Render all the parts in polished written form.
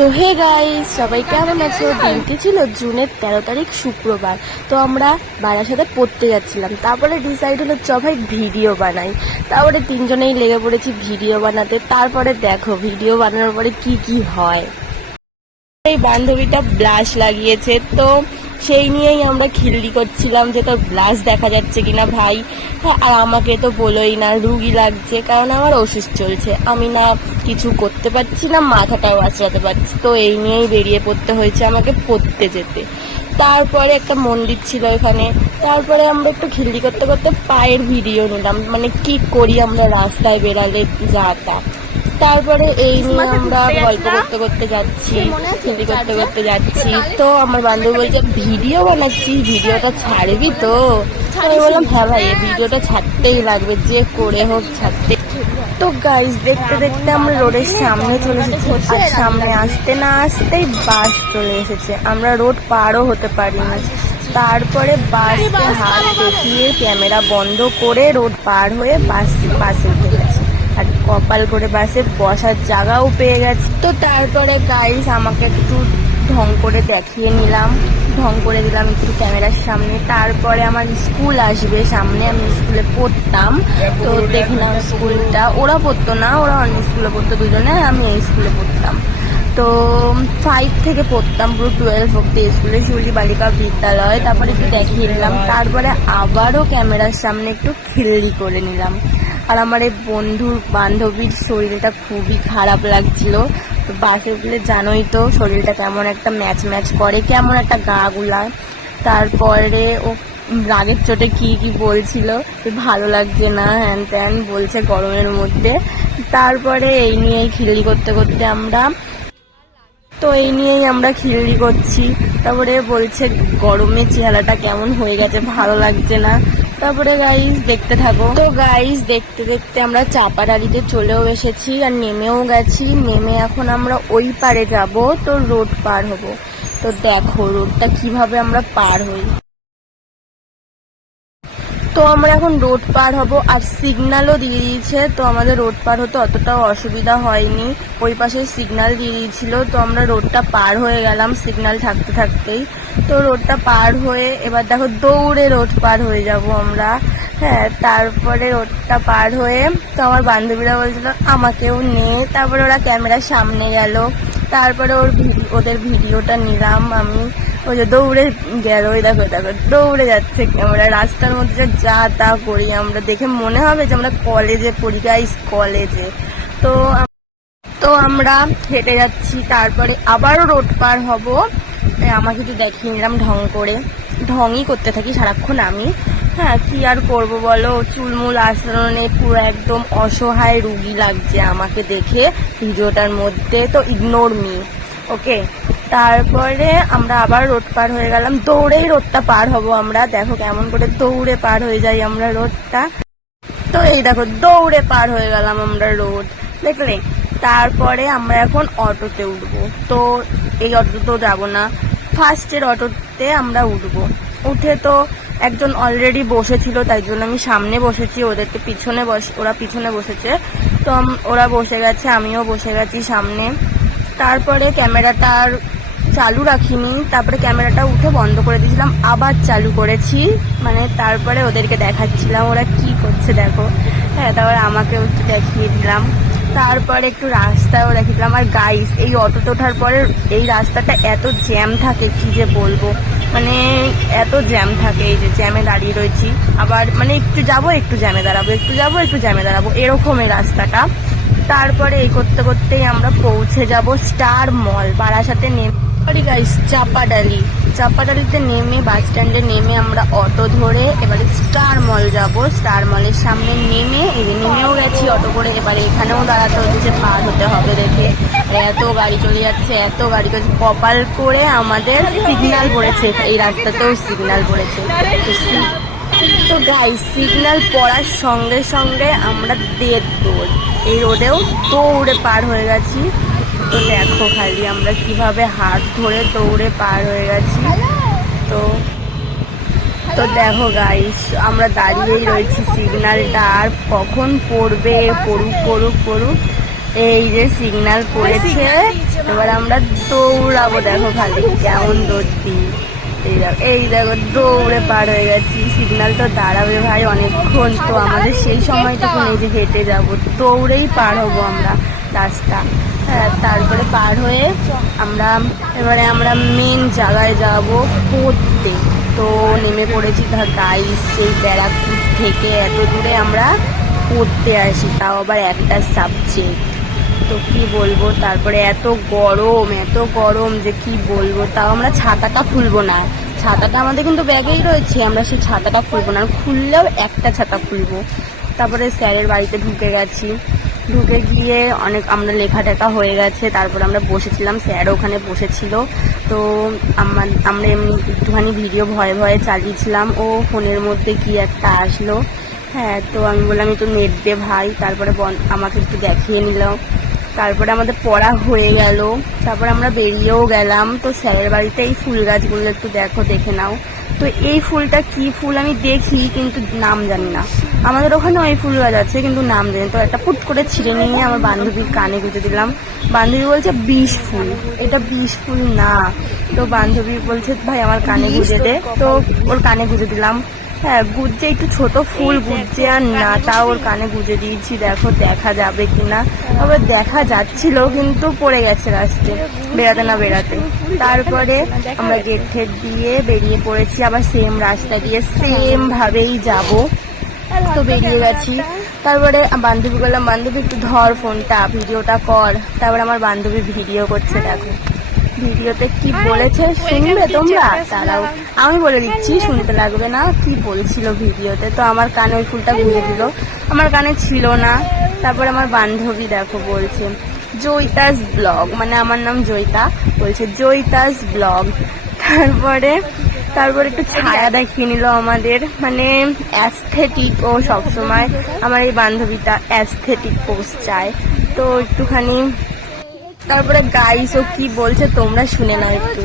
So hey guys, সবাই কেমন আছো? দিনটি ছিল জুনের 13 তারিখ শুক্রবার। তো আমরা বারাসাতে পড়তে যাচ্ছিলাম। তারপরে ডিসাইড হলো ভাই ভিডিও বানাই। তারপরে তিনজনেই লেগে পড়েছি ভিডিও বানাতে। তারপরে দেখো ভিডিও বানানোর পরে কি কি হয়। এই বান্ধবীটা ব্লাশ লাগিয়েছে, তো সেই নিয়েই আমরা খিল্লি করছিলাম যে তোর ব্লাশ দেখা যাচ্ছে কিনা ভাই। হ্যাঁ, আর আমাকে তো বলোই না, রুগী লাগছে, কারণ আমার ওষুধ চলছে। আমি না কিছু করতে পারছি না, মাথাটাও আঁচড়াতে পারছি। তো এই নিয়েই বেরিয়ে পড়তে হয়েছে আমাকে পড়তে যেতে। তারপরে একটা মন্দির ছিল এখানে। তারপরে আমরা একটু খিল্লি করতে করতে পায়ের ভিডিও নিলাম, মানে কি করি আমরা রাস্তায় বেরালে যা তা। তারপরে এই নিয়ে আমরা গল্প করতে করতে যাচ্ছি, খিল্লি করতে করতে যাচ্ছি। তো আমার বান্ধবী বলছে ভিডিও বানাচ্ছি, ভিডিওটা ছাড়বি তো? আমি বললাম হ্যাঁ ভাই, এই ভিডিওটা ছাড়তেই লাগবে, যে করে হোক ছাড়তে। তো গাইস, দেখতে দেখতে আমরা রোডের সামনে চলে এসেছি। আর সামনে আসতে না আসতেই বাস চলে এসেছে। আমরা রোড পারও হতে পারিনি। তারপরে বাসকে হাত দেখিয়ে ক্যামেরা বন্ধ করে রোড পার হয়ে বাসে উঠে গেছে। আর কপাল করে বাসে বসার জায়গাও পেয়ে গেছে। তো তারপরে গাইস আমাকে একটু ঢং করে দেখিয়ে নিলাম, ঢং করে দিলাম একটু ক্যামেরার সামনে। তারপরে আমার স্কুল আসবে সামনে, আমি স্কুলে পড়তাম। তো দেখলাম স্কুলটা, ওরা পড়তো না, ওরা অন্য স্কুলে পড়তো দুজনে, আমি এই স্কুলে পড়তাম। তো 5 থেকে পড়তাম পুরো 12 অব্দি স্কুলে, শিউলি বালিকা বিদ্যালয়। তারপরে একটু দেখিয়ে নিলাম। তারপরে আবারও ক্যামেরার সামনে একটু খিল্লি করে নিলাম। আর আমার এই বান্ধবীর শরীরটা খুবই খারাপ লাগছিল। তো বাসে উঠলে জানোই তো শরীরটা কেমন একটা ম্যাচ করে, কেমন একটা গা গুলায়। তারপরে ও রাগের চোটে কি বলছিল, ভালো লাগছে না হ্যান ত্যান বলছে গরমের মধ্যে। তারপরে এই নিয়েই খিল্লি করতে করতে আমরা খিল্লি করছি। তারপরে বলছে গরমে চেহারাটা কেমন হয়ে গেছে, ভালো লাগছে না। তারপরে গাইস দেখতে থাকো। তো গাইস দেখতে দেখতে আমরা চাপাডালিতে চলেও এসেছি আর নেমেও গেছি। নেমে এখন আমরা ওই পারে যাব, তো রোড পার হব। তো দেখো রোডটা কিভাবে আমরা পার হই। তো আমরা এখন রোড পার হব, আর সিগন্যালও দিয়ে দিয়েছে। তো আমাদের রোড পার হতে অতটাও অসুবিধা হয়নি, ওই পাশে সিগন্যাল দিয়ে দিয়েছিল। তো আমরা রোডটা পার হয়ে গেলাম সিগন্যাল থাকতে থাকতেই। তো রোডটা পার হয়ে এবার দেখো দৌড়ে রোড পার হয়ে যাব আমরা। হ্যাঁ, তারপরে রোডটা পার হয়ে তো আমার বান্ধবীরা বলছিল আমাকেও নে। তারপরে ওরা ক্যামেরার সামনে গেল। তারপরে ওদের ভিডিওটা নিলাম আমি। ওই যে দৌড়ে গেল, ওই দেখো দৌড়ে যাচ্ছে ক্যামেরা। রাস্তার মধ্যে যা তা করি আমরা, দেখে মনে হবে যে আমরা কলেজে পড়ি, গাইস কলেজে। তো আমরা হেঁটে যাচ্ছি। তারপরে আবারও রোড পার হব। আমাকে তো দেখিয়ে নিলাম ঢং করে, ঢংই করতে থাকি সারাক্ষণ আমি। হ্যাঁ, কি আর করব বলো, চুলমুল আচরণে পুরো একদম অসহায় রুগী লাগছে আমাকে দেখে ভিডিওটার মধ্যে। তো ইগনোর মি, ওকে। তারপরে আমরা আবার রোড পার হয়ে গেলাম, দৌড়েই রোডটা পার হব আমরা। দেখো কেমন করে দৌড়ে পার হয়ে যাই আমরা রোডটা। তো এই দেখো দৌড়ে পার হয়ে গেলাম আমরা রোড, দেখলে। তারপরে আমরা এখন অটোতে উঠবো। তো এই অটোতেও যাবো না, ফার্স্টের অটোতে আমরা উঠবো। উঠে তো একজন অলরেডি বসেছিল, তাই জন্য আমি সামনে বসেছি, ওদেরকে ওরা পিছনে বসেছে। তো ওরা বসে গেছে, আমিও বসে গেছি সামনে। তারপরে ক্যামেরাটা আর চালু রাখিনি, তারপরে ক্যামেরাটা উঠে বন্ধ করে দিয়েছিলাম, আবার চালু করেছি। মানে তারপরে ওদেরকে দেখাচ্ছিলাম ওরা কি করছে দেখো। হ্যাঁ, তারপরে আমাকেও একটু দেখিয়ে দিলাম। তারপরে একটু রাস্তাও দেখিয়েছিলাম। আর গাইস, এই অটোতে ওঠার পরে এই রাস্তাটা এত জ্যাম থাকে কি যে বলবো, মানে এত জ্যাম থাকে। এই যে জ্যামে দাঁড়িয়ে রয়েছি, আবার মানে একটু যাবো একটু জ্যামে দাঁড়াবো, একটু যাবো একটু জ্যামে দাঁড়াবো, এরকম এই রাস্তাটা। তারপরে এই করতে করতেই আমরা পৌঁছে যাব স্টার মল বারাসাতে। সরি গাইস, চাপাডালিতে নেমে বাস স্ট্যান্ডে নেমে আমরা অটো ধরে এবারে স্টার মল যাব। স্টার মলের সামনে নেমেও গেছি অটো করে। এবারে এখানেও দাঁড়াতে হচ্ছে, পার হতে হবে দেখে। এত গাড়ি চলে যাচ্ছে, এত গাড়ি চলছে, কপাল করে আমাদের সিগন্যাল পড়েছে, এই রাস্তাতেও সিগন্যাল পড়েছে। তো গাইস, সিগন্যাল পড়ার সঙ্গে সঙ্গে আমরা দৌড়, এই রোডেও দৌড়ে পার হয়ে গেছি। তো দেখো খালি আমরা কিভাবে হাত ধরে দৌড়ে পার হয়ে গেছি। তো দেখো গাইস, আমরা দাঁড়িয়েই রয়েছি, সিগন্যালটা আর কখন পড়বে, পড়ুক। এই যে সিগন্যাল পড়েছে, এবার আমরা দৌড়াবো। দেখো খালি কেমন দৌড়ছি, এই দেখো দৌড়ে পার হয়ে গেছি। সিগন্যাল তো দাঁড়াবে ভাই অনেকক্ষণ, তো আমাদের সেই সময়টুকু নেই যে হেঁটে যাবো, দৌড়েই পার হবো আমরা রাস্তা। হ্যাঁ, তারপরে পার হয়ে এবারে আমরা মেন জায়গায় যাব পড়তে। তো নেমে পড়েছি গাইস, সেই ব্যারাকপুর থেকে এত দূরে আমরা পড়তে আসি, তাও আবার একটা সাবজেক্ট। তো কি বলবো, তারপরে এত গরম যে কি বলবো। তাও আমরা ছাতাটা খুলবো না, ছাতাটা আমাদের কিন্তু ব্যাগেই রয়েছে, আমরা সেই ছাতাটা খুলবো না, খুললেও একটা ছাতা খুলবো। তারপরে স্যারের বাড়িতে ঢুকে গেছি, ঢুকে গিয়ে আমরা লেখা টেখা হয়ে গেছে। তারপরে আমরা বসেছিলাম, স্যার ওখানে বসেছিল। তো আমরা এমনি একটুখানি ভিডিও ভয়ে ভয়ে চালিয়েছিলাম, ও ফোনের মধ্যে কি একটা আসলো। হ্যাঁ, তো আমি বললাম একটু নেট দে ভাই, তারপরে আমাকে একটু দেখিয়ে নিলাম। তারপরে আমাদের পড়া হয়ে গেল, তারপরে আমরা বেরিয়েও গেলাম। তো স্যারের বাড়িতে এই ফুল গাছগুলো একটু দেখে নাও। তো এই ফুলটা কি ফুল আমি দেখি, কিন্তু নাম জানি না। আমাদের ওখানে ওই ফুল গাছ আছে, কিন্তু নাম জানি। তো একটা ফুট করে ছিঁড়ে নিয়ে আমার বান্ধবীর কানে গুঁজে দিলাম। বান্ধবী বলছে বিষ ফুল, এটা বিষ ফুল না। তো বান্ধবী বলছে ভাই আমার কানে গুঁজে দে, তো ওর কানে গুঁজে দিলাম। হ্যাঁ, গুজে একটু ছোট ফুল গুজে আর না, তাও ওর কানে গুজে দিয়েছি। দেখো দেখা যাবে কিনা, তবে দেখা যাচ্ছিল, কিন্তু পড়ে গেছে রাস্তায় বেরাতে। তারপরে আমরা গেট ঠেট দিয়ে বেরিয়ে পড়েছি, আবার সেম রাস্তা দিয়ে সেম ভাবেই যাব। তো বেরিয়ে গেছি। তারপরে বান্ধবী বললাম, বান্ধবী একটু ধর ফোনটা, ভিডিওটা কর। তারপরে আমার বান্ধবী ভিডিও করছে, দেখো ভিডিওতে কি বলেছে শুনবে তোমরা, তারাও আমি বলে দিচ্ছি, শুনতে লাগবে না কি বলছিল ভিডিওতে। তো আমার কানে ওই ফুলটা গুঁজে দিল, আমার কানে ছিল না। তারপরে আমার বান্ধবী দেখো বলছে জয়িতাস ব্লগ, মানে আমার নাম জয়িতা, বলছে জয়িতাস ব্লগ। তারপরে একটু ছায়া দেখিয়ে নিল আমাদের, মানে অ্যাস্থেটিক। ও সবসময় আমার এই বান্ধবীটা অ্যাস্থেটিক পোস্ট চায়, তো একটুখানি। তারপরে গাইস ও কি বলছে তোমরা শুনে নাও একটু।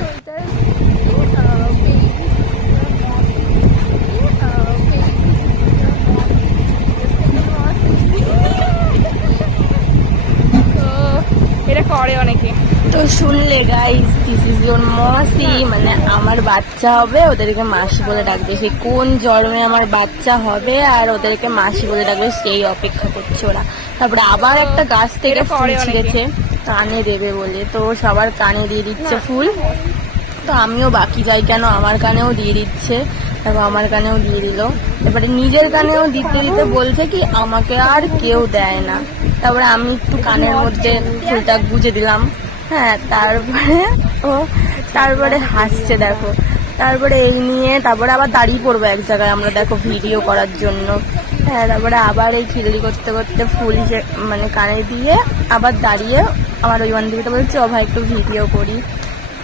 এটা করে অনেকে। তো শুনলে গাইস, দিস ইজ ইওর মাসি, মানে আমার বাচ্চা হবে, ওদেরকে মাসি বলে ডাকবে। সে কোন জন্মে আমার বাচ্চা হবে আর ওদেরকে মাসি বলে ডাকবে, সেই অপেক্ষা করছে ওরা। তারপরে আবার একটা গাছ থেকে ফুল ছিঁড়েছে কানে দেবে বলে, তো সবার কানে দিয়ে দিচ্ছে ফুল। তো আমিও বাকি যাই কেন, আমার কানেও দিয়ে দিচ্ছে। তারপর আমার কানেও দিয়ে দিল, এবারে নিজের কানেও দিতে দিতে বলছে কি আমাকে আর কেউ দেয় না। তারপরে আমি একটু কানের মধ্যে ফুলটা গুঁজে দিলাম। হ্যাঁ, তারপরে হাসছে দেখো। তারপরে এই নিয়ে তারপরে আবার দাঁড়িয়ে পড়বো এক জায়গায় আমরা, দেখো ভিডিও করার জন্য। হ্যাঁ, তারপরে আবার এই খিল্লি করতে করতে ফুল মানে কানে দিয়ে আবার দাঁড়িয়ে আমার ওই বান্ধবীটা বলছে ও ভাই একটু ভিডিও করি।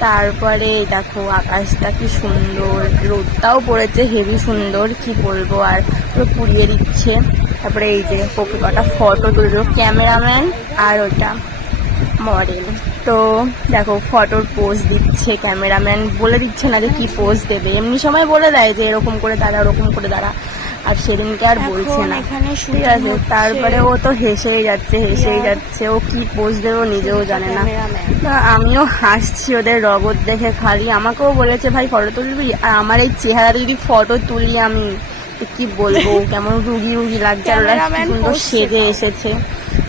তারপরে দেখো আকাশটা কি সুন্দর, রোদটাও পড়েছে হেভি সুন্দর, কি বলবো আর, পুরো পুড়িয়ে দিচ্ছে। তারপরে এই যে কটা ফটো তুললো ক্যামেরাম্যান আর ওটা মডেল। তো দেখো ফটোর পোজ দিচ্ছে ক্যামেরাম্যান, বলে দিচ্ছে না যে কি পোজ দেবে, এমনি সময় বলে দেয় যে এরকম করে দাঁড়া ওরকম করে দাঁড়া, আর সেদিনকে আর বলছে না, ঠিক আছে। তারপরে ও তো হেসেই যাচ্ছে, ও কি পোজ দেবে ও নিজেও জানে না। আমিও হাসছি ওদের রগত দেখে খালি। আমাকেও বলেছে ভাই ফটো তুলবি, আর আমার এই চেহারা যদি ফটো তুলি আমি কি বলবো, কেমন রুগী লাগছে, আর ওরা কি সুন্দর সেজে এসেছে,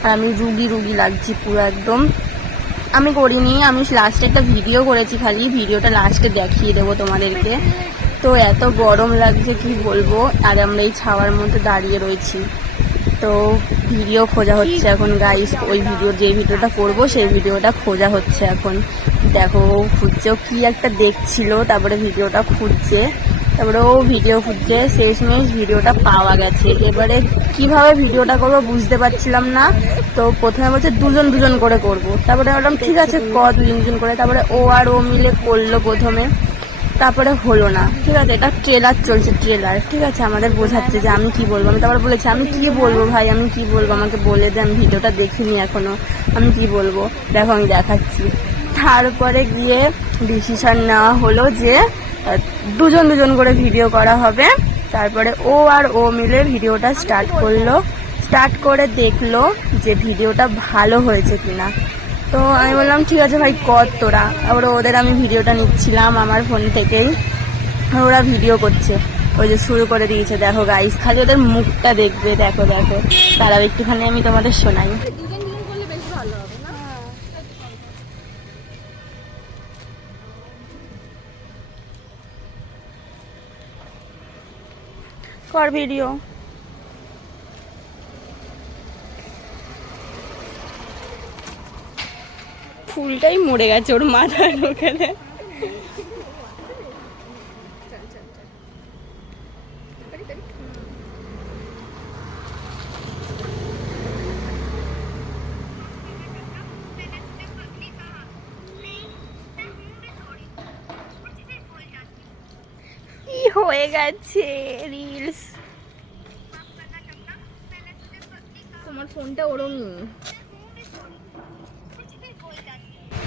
আর আমি রুগী লাগছি পুরো একদম। আমি করিনি, আমি লাস্টে একটা ভিডিও করেছি, খালি ভিডিওটা লাস্টে দেখিয়ে দেবো তোমাদেরকে। তো এত গরম লাগছে কি বলবো, আর আমরা এই ছাওয়ার মধ্যে দাঁড়িয়ে রয়েছি। তো ভিডিও খোঁজা হচ্ছে এখন গাইস, ওই যে ভিডিওটা করবো সেই ভিডিওটা খোঁজা হচ্ছে এখন। দেখো ও খুঁজছে, ও কি একটা দেখছিল, তারপরে ভিডিওটা খুঁজছে, তারপরে ও ভিডিও খুঁজছে, শেষমেশ ভিডিওটা পাওয়া গেছে। এবারে কিভাবে ভিডিওটা করবো বুঝতে পারছিলাম না। তো প্রথমে বলছে দুজন করে করবো, তারপরে বললাম ঠিক আছে দুজন করে। তারপরে ও আর ও মিলে করলো প্রথমে, তারপরে হলো না, ঠিক আছে। এটা ট্রেলার চলছে, ট্রেলার, ঠিক আছে। আমাদের বোঝাচ্ছে যে আমি কি বলবো। আমি তারপর বলেছি আমি কি বলবো ভাই, আমি কি বলবো, আমাকে বলে দে, আমি ভিডিওটা দেখিনি এখনো, আমি কি বলবো, দেখো আমি দেখাচ্ছি। তারপরে গিয়ে ডিসিশন নেওয়া হলো যে দুজন করে ভিডিও করা হবে। তারপরে ও আর ও মিলে ভিডিওটা স্টার্ট স্টার্ট করে দেখলো যে ভিডিওটা ভালো হয়েছে কিনা। তো আমি বললাম ঠিক আছে ভাই কর তোরা। আবার ওদের আমি ভিডিওটা নিচ্ছিলাম আমার ফোন থেকেই, ওরা ভিডিও করছে। ওই যে শুরু করে দিয়েছে, দেখো গাইস, খালি ওদের মুখটা দেখবে। দেখো দেখো, তারাও একটুখানি আমি তোমাদের শোনাই। কর ভিডিও। ফুলটাই মরে গেছে ওর মাথার ওখানে। কি হয়ে গেছে রিলস। তোমার ফোনটা ওরমই।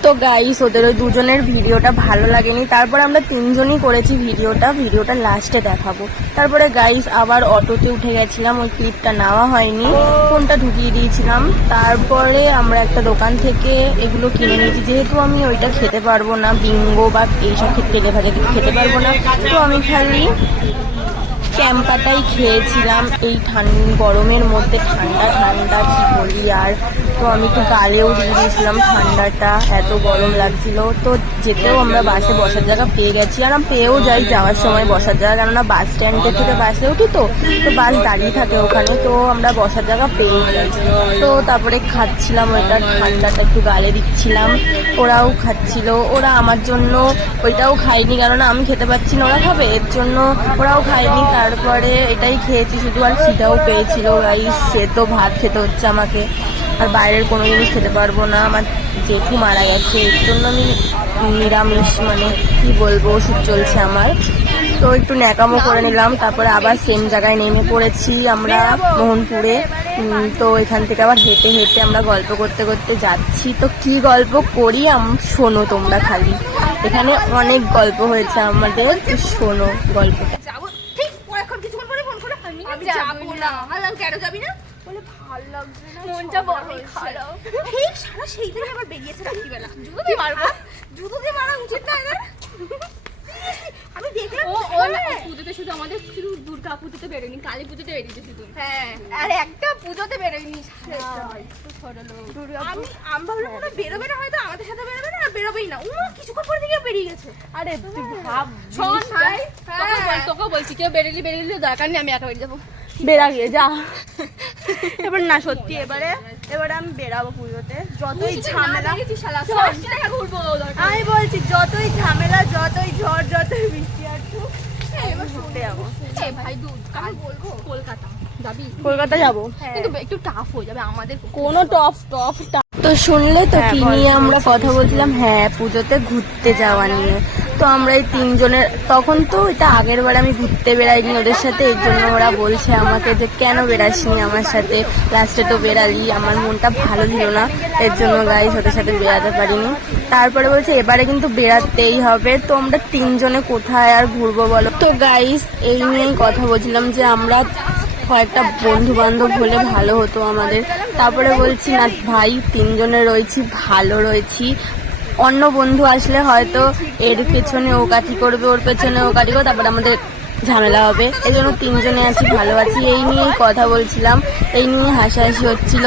তো গাইস, ওদের ওই দুজনের ভিডিওটা ভালো লাগেনি। তারপরে আমরা তিনজনই করেছি ভিডিওটা লাস্টে দেখাবো। তারপরে গাইস আবার অটোতে উঠে গেছিলাম, ওই ক্লিপটা নেওয়া হয়নি, ফোনটা ঢুকিয়ে দিয়েছিলাম। তারপরে আমরা একটা দোকান থেকে এগুলো কিনে নিয়েছি, যেহেতু আমি ওইটা খেতে পারবো না, বিঙ্গো বা এইসব তেলে ভাজা কিছু খেতে পারবো না, তো আমি খালি ক্যাম্পাটাই খেয়েছিলাম। এই গরমের মধ্যে ঠান্ডা ঠান্ডা কি বলি আর। তো আমি তো গালেও দিয়ে দিয়েছিলাম ঠান্ডাটা, এত গরম লাগছিল। তো যেতেও আমরা বাসে বসার জায়গা পেয়ে গেছি, আর আমি পেয়েও যাই যাওয়ার সময় বসার জায়গা, কেননা বাস স্ট্যান্ডের থেকে বাসে উঠি, তো বাস দাঁড়িয়ে থাকে ওখানে, তো আমরা বসার জায়গা পেয়ে যাই। তো তারপরে খাচ্ছিলাম ওইটা, ঠান্ডাটা একটু গালে দিচ্ছিলাম, ওরাও খাচ্ছিল। ওরা আমার জন্য ওইটাও খায়নি, কেননা আমি খেতে পাচ্ছি না, ওরা খাবে, এর জন্য ওরাও খায়নি। তারপরে এটাই খেয়েছি শুধু, আর খিদাও পেয়েছিল গাইস, সে তো ভাত খেতে হচ্ছে আমাকে, আর বাইরের কোনো জিনিস খেতে পারবো না। আমার জেঠু মারা গেছে, এর জন্য আমি নিরামিষ, মানে কি বলবো, ওষুধ চলছে আমার। তো একটু ন্যাকামো করে নিলাম। তারপরে আবার সেম জায়গায় নেমে পড়েছি আমরা, মোহনপুরে। তো এখান থেকে আবার হেঁটে হেঁটে আমরা গল্প করতে করতে যাচ্ছি। তো কি গল্প করি শোনো তোমরা খালি, এখানে অনেক গল্প হয়েছে আমাদের, শোনো গল্পটা। আমি যাবো না। কেন যাবি না? বলে ভালো লাগছে না, মনটা বড়ই খারাপ। ঠিক সারা সেই দিন আবার বেরিয়েছে রাত্রিবেলা। জুতো দিয়ে মারবো, জুতো দিয়ে মারা উচিত না এদের। আমি দেখলাম ও না পুজোতে শুধু আমাদের শুধু দুর্গা পুজোতে বেরোয়নি, কালী পুজোতে বেরিয়েছে শুধু। হ্যাঁ, আর একটা পুজোতে বেরোয়নি। আমি ভাবলাম ওরা বেরোবে না, হয়তো আমাদের সাথে বেরোবে না, আর বেরোবেই না। ও কিছুক্ষণ পরে থেকে বেরিয়ে গেছে। আরে তুই ভাব, শোন ভাই, তোকে বলছি কেউ বেরিয়ে দরকার নেই, আমি একা বেরিয়ে যাবো। বেড়া গিয়ে যা। এবার না সত্যি, এবারে আমি বেরাবো পুজোতে, যতই ঝামেলা, আমি বলছি যতই ঝামেলা, যতই ঝড়, যতই বৃষ্টি আসুক, এবার ঘুরতে যাবো। ভাই আমি বলবো কলকাতা যাবো, কিন্তু একটু টাফ হয়ে যাবে আমাদের। কোনো টফ। তো শুনলে তো কি নিয়ে আমরা কথা বলছিলাম? হ্যাঁ, পুজোতে ঘুরতে যাওয়া নিয়ে। তো আমরা এই তিনজনের, তখন তো এটা আগের বার আমি ঘুরতে বেড়াইনি ওদের সাথে, এর জন্য ওরা বলছে আমাকে যে কেন বেড়াসনি আমার সাথে, লাস্টে তো বেড়ালি। আমার মনটা ভালো ছিল না, এর জন্য গাইস ওদের সাথে বেড়াতে পারিনি। তারপরে বলছে এবারে কিন্তু বেড়াতেই হবে। তো আমরা তিনজনে কোথায় আর ঘুরবো বলো? তো গাইস এই নিয়েই কথা বলছিলাম যে আমরা কয়েকটা বন্ধু বান্ধব হলে ভালো হতো আমাদের। তারপরে বলছি না ভাই, তিনজনে রয়েছি, ভালো রয়েছি। অন্য বন্ধু আসলে হয়তো এর পেছনে ও কাঠি করবে, ওর পেছনে ও কাঠি করবে, তারপরে আমাদের ঝামেলা হবে। এই জন্য তিনজনে আছি, ভালো আছি। এই নিয়েই কথা বলছিলাম, এই নিয়ে হাসাহাসি হচ্ছিল।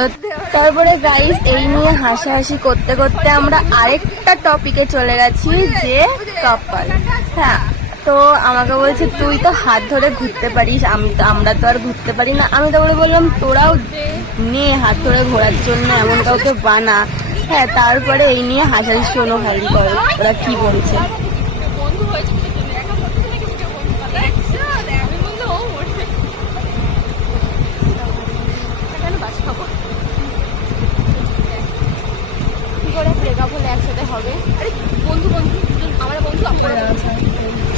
তারপরে গাইস এই নিয়ে হাসাহাসি করতে করতে আমরা আরেকটা টপিকে চলে গেছি, যে কপাল। হ্যাঁ, তো আমাকে বলছে তুই তো হাত ধরে ঘুরতে পারিস, আমরা তো আর ঘুরতে পারি না। আমি তারপরে বললাম তোরাও নে হাত ধরে ঘোরার জন্য, এমন কাউকে বানা। হ্যাঁ, তারপরে এই নিয়ে হাসাহাসি শোনো খালি করে ওরা কি বলছে।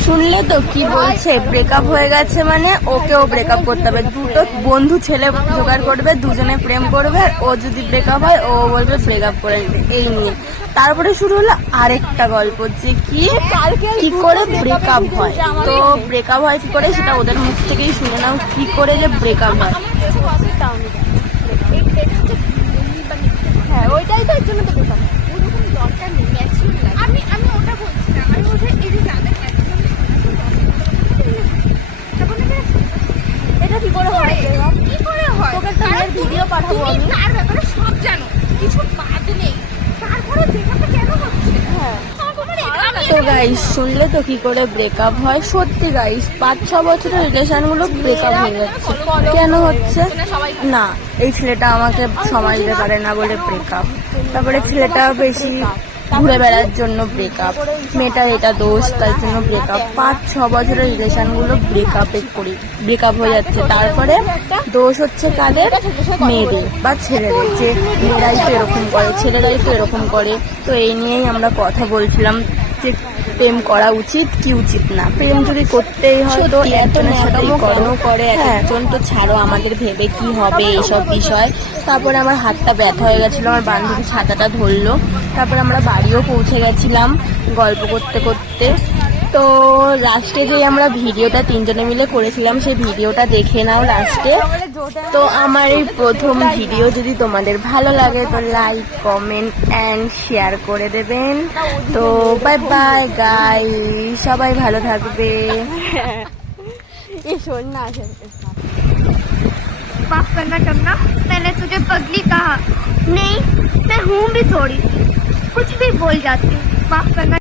শুনলে তো কি বলছে, ব্রেকআপ হয়ে গেছে মানে ওকেও ব্রেকআপ করতে হবে। দুটো বন্ধু ছেলে জোগাড় করবে, দুজনে প্রেম করবে, আর ও যদি ব্রেকআপ হয় ও বলবে ব্রেকআপ করে নিতে, এই নিয়ে। তারপরে শুরু হলো আরেকটা গল্প, যে কি করে ব্রেকআপ হয়। তো ব্রেকআপ হয় কি করে সেটা ওদের মুখ থেকেই শুনে নাও, কি করে যে ব্রেকআপ হয়। এটা হচ্ছে হ্যাঁ ওইটাই তো এর জন্য তো ব্রেকআপ ওরকম দরকার নেই ন্যাচারাল লাগে আমি ওটা বলছি না আমি বলছি এই যে যাদের ন্যাচারাল এটা কি করে হয় কি করে হয় তোকে একটা মেয়ের ভিডিও পাঠাবো আমি তার ব্যাপারে সব জানো কিছু বাদ নেই তারপরে ব্রেকআপটা কেন হচ্ছে হ্যাঁ তো গাইস শুনলে তো কি করে ব্রেকআপ হয়। সত্যি গাইস 5-6 বছরের রিলেশন গুলো ব্রেকআপ হয়ে যাচ্ছে। কেন হচ্ছে না, এই ছেলেটা আমাকে সময় দিতে পারে না বলে ব্রেকআপ, তারপরে ছেলেটা বেশি ঘুরে বেড়ার জন্য ব্রেকআপ, মেয়েটার এটা দোষ তার জন্য ব্রেকআপ। 5-6 বছরের রিলেশন গুলো ব্রেকআপ হয়ে যাচ্ছে। তারপরে দোষ হচ্ছে কাদের? মেয়েদের বা ছেলেদের, যে মেয়েরাই তো এরকম করে, ছেলেরাই তো এরকম করে। তো এই নিয়েই আমরা কথা বলছিলাম যে প্রেম করা উচিত কি উচিত না। প্রেম যদি করতেই হয় তো একজনের সাথেই করে, একজন তো ছাড়ো, আমাদের ভেবে কি হবে এইসব বিষয়। তারপরে আমার হাতটা ব্যথা হয়ে গেছিলো, আমার বান্ধবী ছাতাটা ধরলো, তারপরে আমরা বাড়িও পৌঁছে গেছিলাম গল্প করতে করতে। তো লাস্টে যে আমরা ভিডিওটা 3 জনে মিলে করেছিলাম সেই ভিডিওটা দেখে নাও লাস্টে। তো আমার এই প্রথম ভিডিও যদি তোমাদের ভালো লাগে তো লাইক কমেন্ট অ্যান্ড শেয়ার করে দেবেন। তো বাই বাই গাইস, সবাই ভালো থাকবে। माफ करना चंदा, मैंने तुझे पगली कहा नहीं, मैं हूँ भी थोड़ी, कुछ भी बोल जाती हूँ, माफ करना।